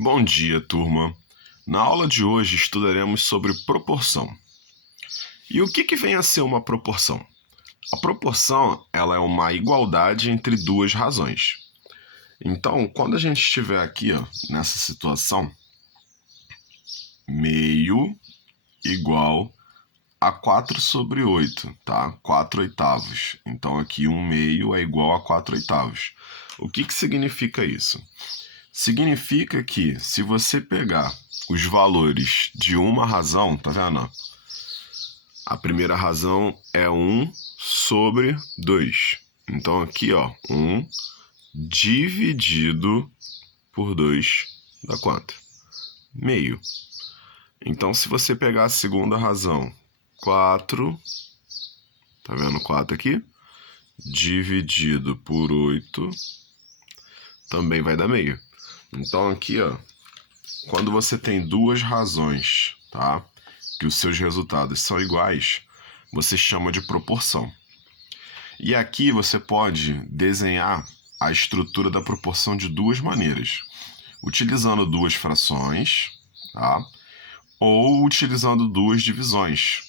Bom dia, turma. Na aula de hoje estudaremos sobre proporção. E o que vem a ser uma proporção? A proporção, ela é uma igualdade entre duas razões. Então, quando a gente estiver aqui, nessa situação, meio igual a 4/8, tá? 4/8. Então, aqui 1/2 é igual a 4/8. O que significa isso? Significa que se você pegar os valores de uma razão, tá vendo? A primeira razão é 1/2. Então aqui, 1 dividido por 2 dá quanto? Meio. Então se você pegar a segunda razão, 4, tá vendo 4 aqui? Dividido por 8 também vai dar meio. Então aqui, quando você tem duas razões, tá? Que os seus resultados são iguais, você chama de proporção. E aqui você pode desenhar a estrutura da proporção de duas maneiras. Utilizando duas frações, tá? Ou utilizando duas divisões.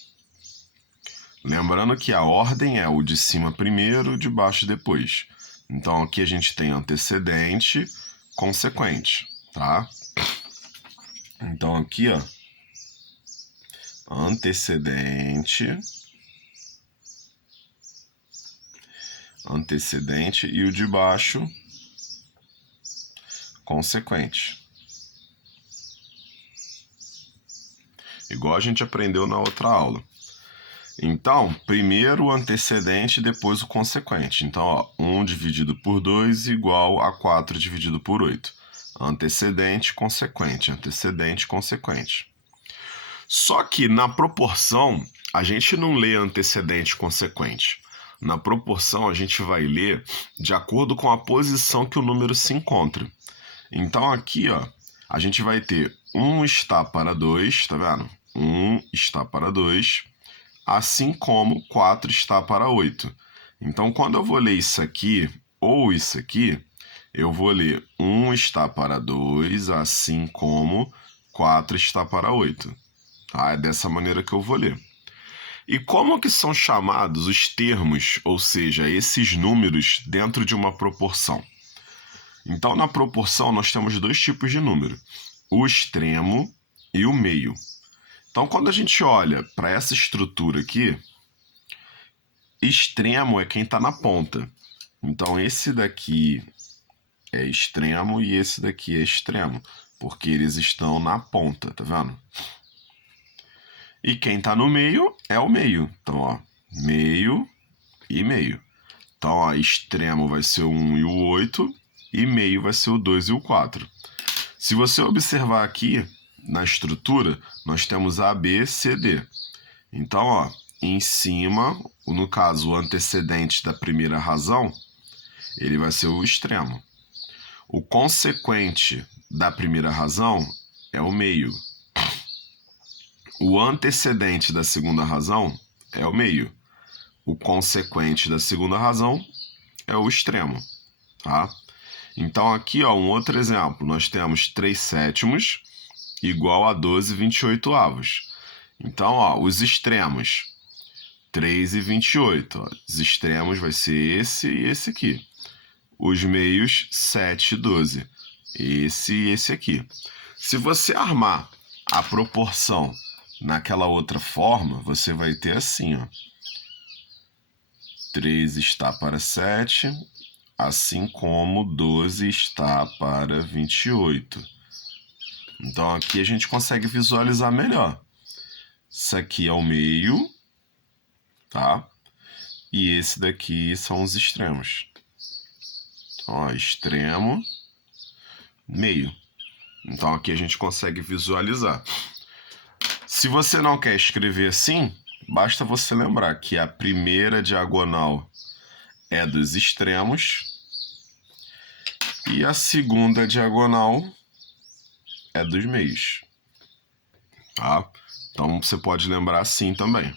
Lembrando que a ordem é o de cima primeiro, de baixo depois. Então aqui a gente tem antecedente, consequente, tá? Então aqui, antecedente e o de baixo, consequente. Igual a gente aprendeu na outra aula. Então, primeiro o antecedente, depois o consequente. Então, 1 dividido por 2 igual a 4 dividido por 8. Antecedente, consequente, antecedente, consequente. Só que na proporção, a gente não lê antecedente consequente. Na proporção, a gente vai ler de acordo com a posição que o número se encontra. Então aqui, a gente vai ter 1 está para 2, tá vendo? 1 está para 2, assim como 4 está para 8. Então, quando eu vou ler isso aqui ou isso aqui, eu vou ler 1 está para 2, assim como 4 está para 8. Tá? É dessa maneira que eu vou ler. E como que são chamados os termos, ou seja, esses números dentro de uma proporção? Então, na proporção, nós temos dois tipos de número, o extremo e o meio. Então, quando a gente olha para essa estrutura aqui, extremo é quem está na ponta. Então, esse daqui é extremo e esse daqui é extremo, porque eles estão na ponta, tá vendo? E quem está no meio é o meio. Então, meio e meio. Então, extremo vai ser o 1 e o 8, e meio vai ser o 2 e o 4. Se você observar aqui, na estrutura, nós temos A, B, C, D. Então, em cima, no caso, o antecedente da primeira razão, ele vai ser o extremo. O consequente da primeira razão é o meio. O antecedente da segunda razão é o meio. O consequente da segunda razão é o extremo, tá? Então aqui, um outro exemplo, nós temos 3/7 igual a 12/28. Então, os extremos, 3 e 28. Os extremos vai ser esse e esse aqui. Os meios, 7 e 12. Esse e esse aqui. Se você armar a proporção naquela outra forma, você vai ter assim, 3 está para 7, assim como 12 está para 28. Então aqui a gente consegue visualizar melhor. Isso aqui é o meio, tá? E esse daqui são os extremos. Então, extremo, meio. Então aqui a gente consegue visualizar. Se você não quer escrever assim, basta você lembrar que a primeira diagonal é dos extremos e a segunda diagonal é dos meios, tá? Então você pode lembrar assim também.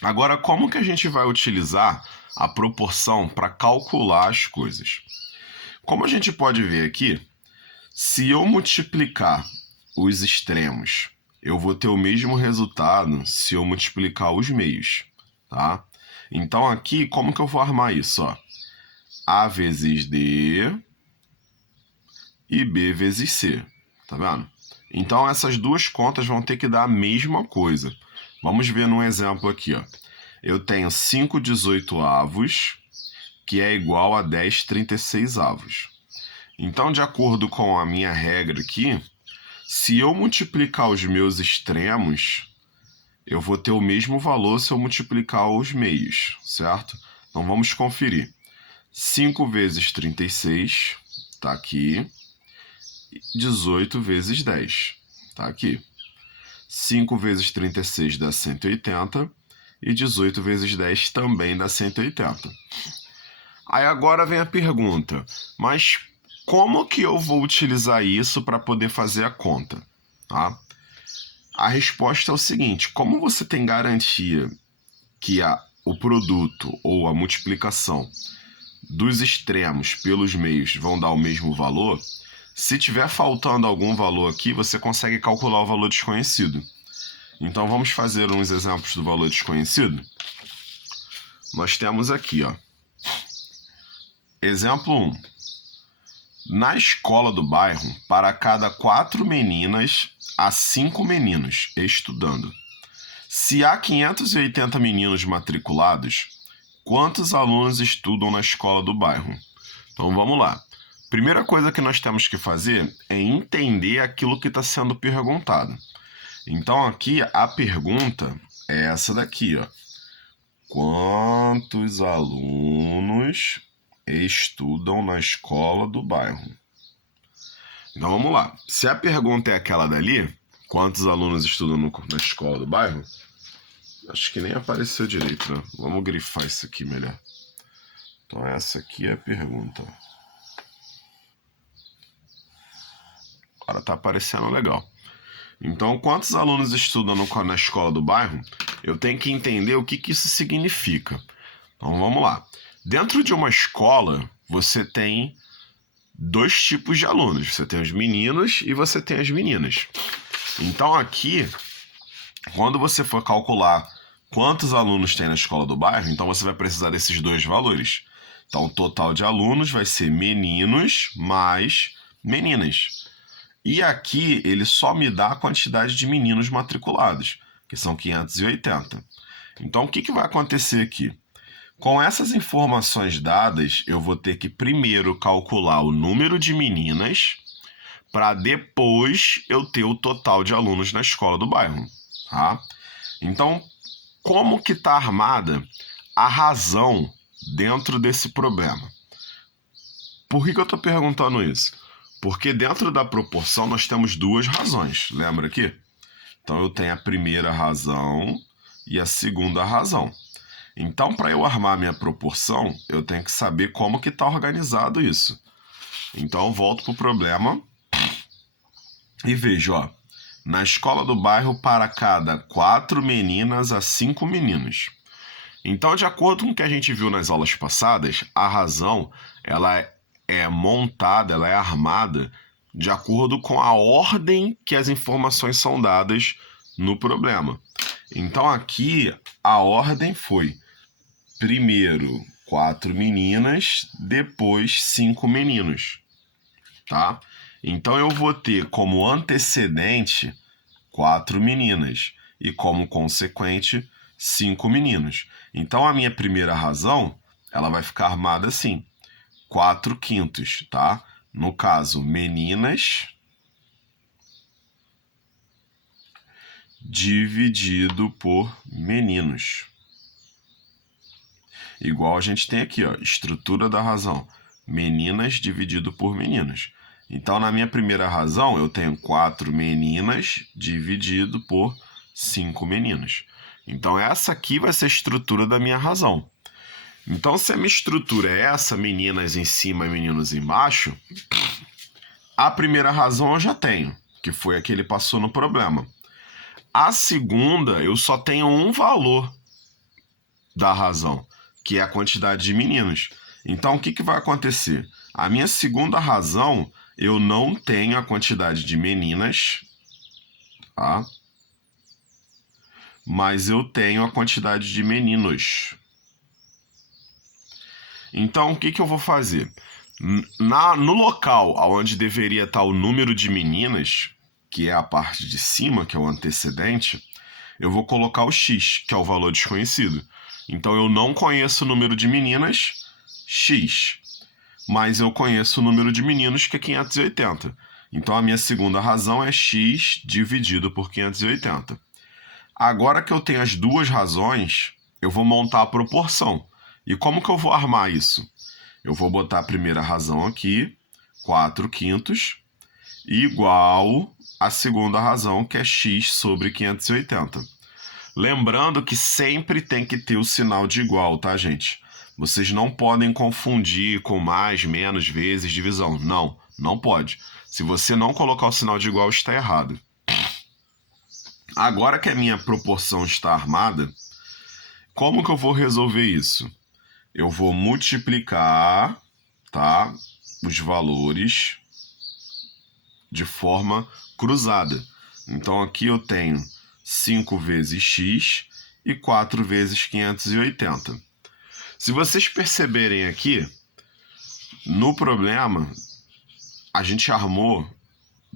Agora, como que a gente vai utilizar a proporção para calcular as coisas? Como a gente pode ver aqui, Se eu multiplicar os extremos, eu vou ter o mesmo resultado se eu multiplicar os meios, tá? Então aqui, como que eu vou armar isso? Ó? A vezes D e B vezes C, tá vendo? Então essas duas contas vão ter que dar a mesma coisa. Vamos ver num exemplo aqui, ó. Eu tenho 5/18, que é igual a 10/36. Então, de acordo com a minha regra aqui, se eu multiplicar os meus extremos, eu vou ter o mesmo valor se eu multiplicar os meios, certo? Então, vamos conferir. 5 vezes 36, tá aqui. 18 vezes 10, tá aqui. 5 vezes 36 dá 180 e 18 vezes 10 também dá 180. Aí agora vem a pergunta, mas como que eu vou utilizar isso para poder fazer a conta? Tá? A resposta é o seguinte, como você tem garantia que o produto ou a multiplicação dos extremos pelos meios vão dar o mesmo valor, se tiver faltando algum valor aqui, você consegue calcular o valor desconhecido. Então vamos fazer uns exemplos do valor desconhecido? Nós temos aqui, ó. Exemplo 1. Na escola do bairro, para cada 4 meninas, há 5 meninos estudando. Se há 580 meninos matriculados, quantos alunos estudam na escola do bairro? Então vamos lá. Primeira coisa que nós temos que fazer é entender aquilo que está sendo perguntado. Então aqui a pergunta é essa daqui, ó. Quantos alunos estudam na escola do bairro? Então vamos lá. Se a pergunta é aquela dali, quantos alunos estudam na escola do bairro? Acho que nem apareceu direito, né? Vamos grifar isso aqui melhor. Então essa aqui é a pergunta. Agora tá aparecendo legal. Então, quantos alunos estudam na escola do bairro? Eu tenho que entender o que isso significa. Então, vamos lá. Dentro de uma escola, você tem 2 tipos de alunos. Você tem os meninos e você tem as meninas. Então, aqui, quando você for calcular quantos alunos tem na escola do bairro, então você vai precisar desses 2 valores. Então, o total de alunos vai ser meninos mais meninas. E aqui ele só me dá a quantidade de meninos matriculados, que são 580. Então o que vai acontecer aqui? Com essas informações dadas, eu vou ter que primeiro calcular o número de meninas para depois eu ter o total de alunos na escola do bairro. Tá? Então, como que está armada a razão dentro desse problema? Por que eu estou perguntando isso? Porque dentro da proporção nós temos 2 razões, lembra aqui? Então eu tenho a primeira razão e a segunda razão. Então, para eu armar minha proporção, eu tenho que saber como que está organizado isso. Então eu volto para o problema e vejo, ó, na escola do bairro, para cada 4 meninas há 5 meninos. Então, de acordo com o que a gente viu nas aulas passadas, a razão ela é montada, ela é armada de acordo com a ordem que as informações são dadas no problema. Então aqui a ordem foi primeiro 4 meninas, depois 5 meninos, tá? Então eu vou ter como antecedente 4 meninas e como consequente 5 meninos. Então a minha primeira razão, ela vai ficar armada assim: 4/5, tá? No caso, meninas dividido por meninos. Igual a gente tem aqui, ó, estrutura da razão. Meninas dividido por meninos. Então, na minha primeira razão, eu tenho 4 meninas dividido por 5 meninos. Então, essa aqui vai ser a estrutura da minha razão. Então, se a minha estrutura é essa, meninas em cima e meninos embaixo, a primeira razão eu já tenho, que foi a que ele passou no problema. A segunda, eu só tenho um valor da razão, que é a quantidade de meninos. Então, o que vai acontecer? A minha segunda razão, eu não tenho a quantidade de meninas, tá? Mas eu tenho a quantidade de meninos. Então, o que eu vou fazer? No local onde deveria estar o número de meninas, que é a parte de cima, que é o antecedente, eu vou colocar o x, que é o valor desconhecido. Então, eu não conheço o número de meninas, x. Mas eu conheço o número de meninos, que é 580. Então, a minha segunda razão é x dividido por 580. Agora que eu tenho as duas razões, eu vou montar a proporção. E como que eu vou armar isso? Eu vou botar a primeira razão aqui, 4/5, igual a segunda razão, que é x sobre 580. Lembrando que sempre tem que ter o sinal de igual, tá, gente? Vocês não podem confundir com mais, menos, vezes, divisão. Não, não pode. Se você não colocar o sinal de igual, está errado. Agora que a minha proporção está armada, como que eu vou resolver isso? Eu vou multiplicar, tá, os valores de forma cruzada. Então aqui eu tenho 5 vezes x e 4 vezes 580. Se vocês perceberem aqui, no problema, a gente armou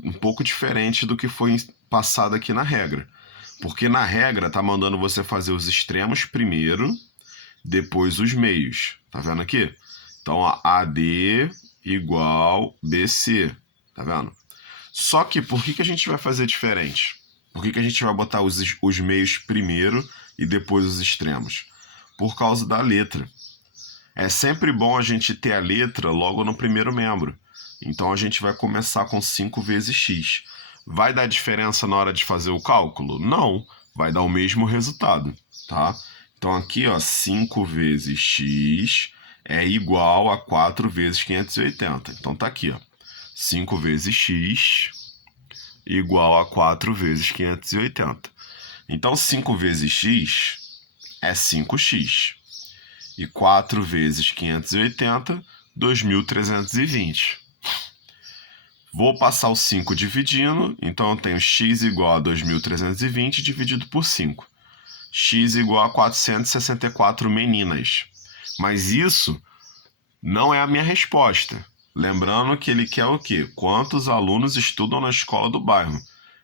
um pouco diferente do que foi passado aqui na regra. Porque na regra tá mandando você fazer os extremos primeiro, depois os meios. Tá vendo aqui? Então, a AD igual BC. Tá vendo? Só que por que a gente vai fazer diferente? Por que a gente vai botar os meios primeiro e depois os extremos? Por causa da letra. É sempre bom a gente ter a letra logo no primeiro membro. Então a gente vai começar com 5 vezes x. Vai dar diferença na hora de fazer o cálculo? Não, vai dar o mesmo resultado, tá? Então aqui, ó, 5 vezes x é igual a 4 vezes 580. Então tá aqui, ó. 5 vezes x igual a 4 vezes 580. Então 5 vezes x é 5x. E 4 vezes 580, 2.320. Vou passar o 5 dividindo, então eu tenho x igual a 2.320 dividido por 5. X igual a 464 meninas. Mas isso não é a minha resposta. Lembrando que ele quer o quê? Quantos alunos estudam na escola do bairro.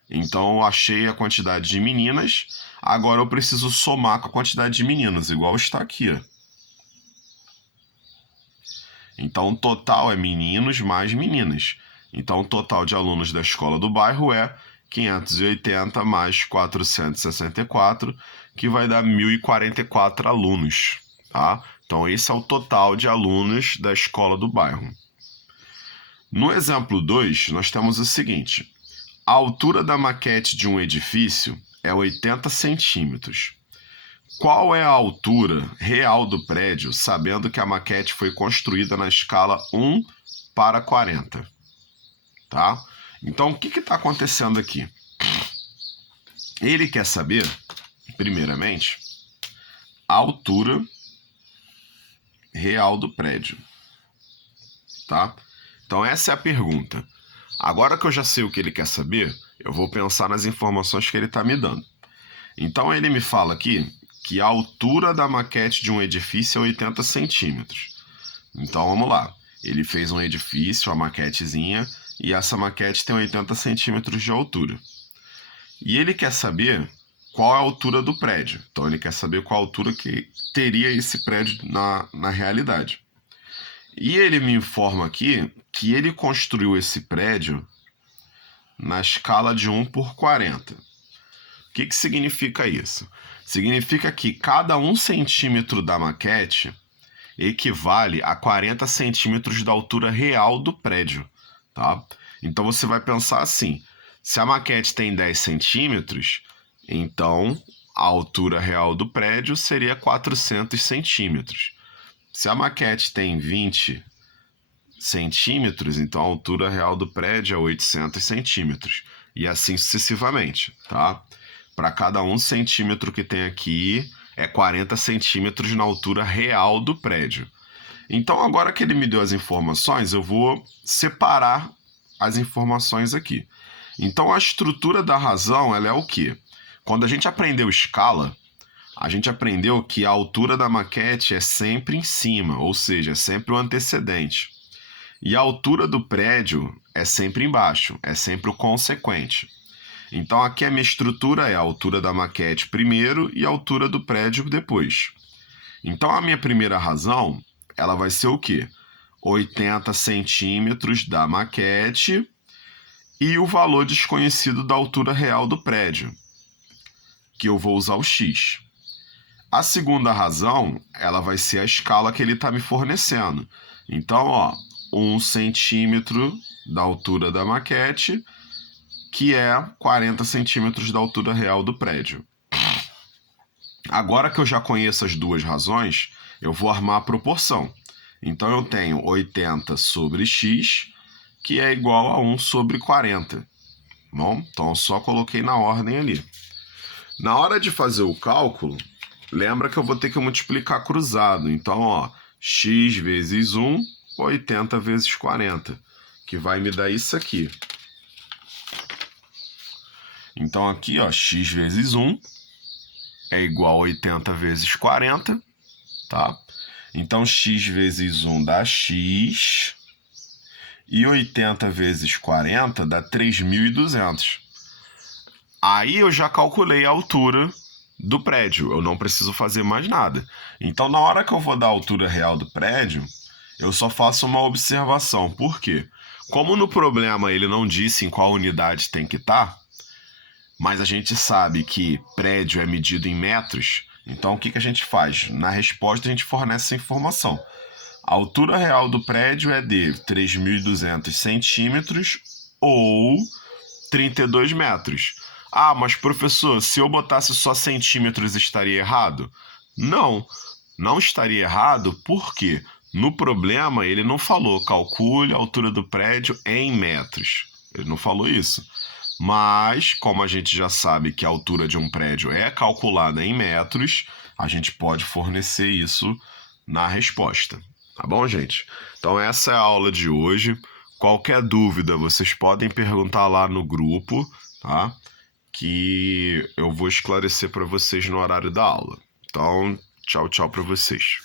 Então eu achei a quantidade de meninas, agora eu preciso somar com a quantidade de meninos, igual está aqui, ó. Então, o total é meninos mais meninas. Então, o total de alunos da escola do bairro é 580 mais 464, que vai dar 1.044 alunos, tá? Então, esse é o total de alunos da escola do bairro. No exemplo 2, nós temos o seguinte. A altura da maquete de um edifício é 80 centímetros. Qual é a altura real do prédio, sabendo que a maquete foi construída na escala 1/40? Tá? Então, o que está acontecendo aqui? Ele quer saber, primeiramente, a altura real do prédio. Tá? Então, essa é a pergunta. Agora que eu já sei o que ele quer saber, eu vou pensar nas informações que ele está me dando. Então, ele me fala aqui que a altura da maquete de um edifício é 80 centímetros. Então, vamos lá. Ele fez um edifício, a maquetezinha, e essa maquete tem 80 centímetros de altura. E ele quer saber qual é a altura do prédio. Então, ele quer saber qual a altura que teria esse prédio na realidade. E ele me informa aqui que ele construiu esse prédio na escala de 1/40. O que significa isso? Significa que cada 1 centímetro da maquete equivale a 40 centímetros da altura real do prédio, tá? Então você vai pensar assim, se a maquete tem 10 centímetros, então a altura real do prédio seria 400 centímetros. Se a maquete tem 20 centímetros, então a altura real do prédio é 800 centímetros. E assim sucessivamente, tá? Para cada 1 centímetro que tem aqui, é 40 centímetros na altura real do prédio. Então, agora que ele me deu as informações, eu vou separar as informações aqui. Então, a estrutura da razão, ela é o quê? Quando a gente aprendeu escala, a gente aprendeu que a altura da maquete é sempre em cima, ou seja, é sempre o antecedente. E a altura do prédio é sempre embaixo, é sempre o consequente. Então aqui a minha estrutura é a altura da maquete primeiro e a altura do prédio depois. Então a minha primeira razão, ela vai ser o quê? 80 centímetros da maquete e o valor desconhecido da altura real do prédio, que eu vou usar o x. A segunda razão, ela vai ser a escala que ele está me fornecendo. Então, 1 centímetro da altura da maquete, que é 40 centímetros da altura real do prédio. Agora que eu já conheço as duas razões, eu vou armar a proporção. Então, eu tenho 80 sobre x, que é igual a 1 sobre 40. Bom, então eu só coloquei na ordem ali. Na hora de fazer o cálculo, lembra que eu vou ter que multiplicar cruzado. Então, x vezes 1, 80 vezes 40, que vai me dar isso aqui. Então, aqui, x vezes 1 é igual a 80 vezes 40, tá? Então, x vezes 1 dá x, e 80 vezes 40 dá 3.200. Aí eu já calculei a altura do prédio, eu não preciso fazer mais nada. Então, na hora que eu vou dar a altura real do prédio, eu só faço uma observação. Por quê? Como no problema ele não disse em qual unidade tem que estar, mas a gente sabe que prédio é medido em metros, então o que a gente faz? Na resposta a gente fornece essa informação. A altura real do prédio é de 3.200 centímetros ou 32 metros. Ah, mas professor, se eu botasse só centímetros estaria errado? Não, não estaria errado porque no problema ele não falou calcule a altura do prédio em metros. Ele não falou isso. Mas, como a gente já sabe que a altura de um prédio é calculada em metros, a gente pode fornecer isso na resposta. Tá bom, gente? Então essa é a aula de hoje. Qualquer dúvida, vocês podem perguntar lá no grupo, tá? Que eu vou esclarecer para vocês no horário da aula. Então, tchau, tchau para vocês.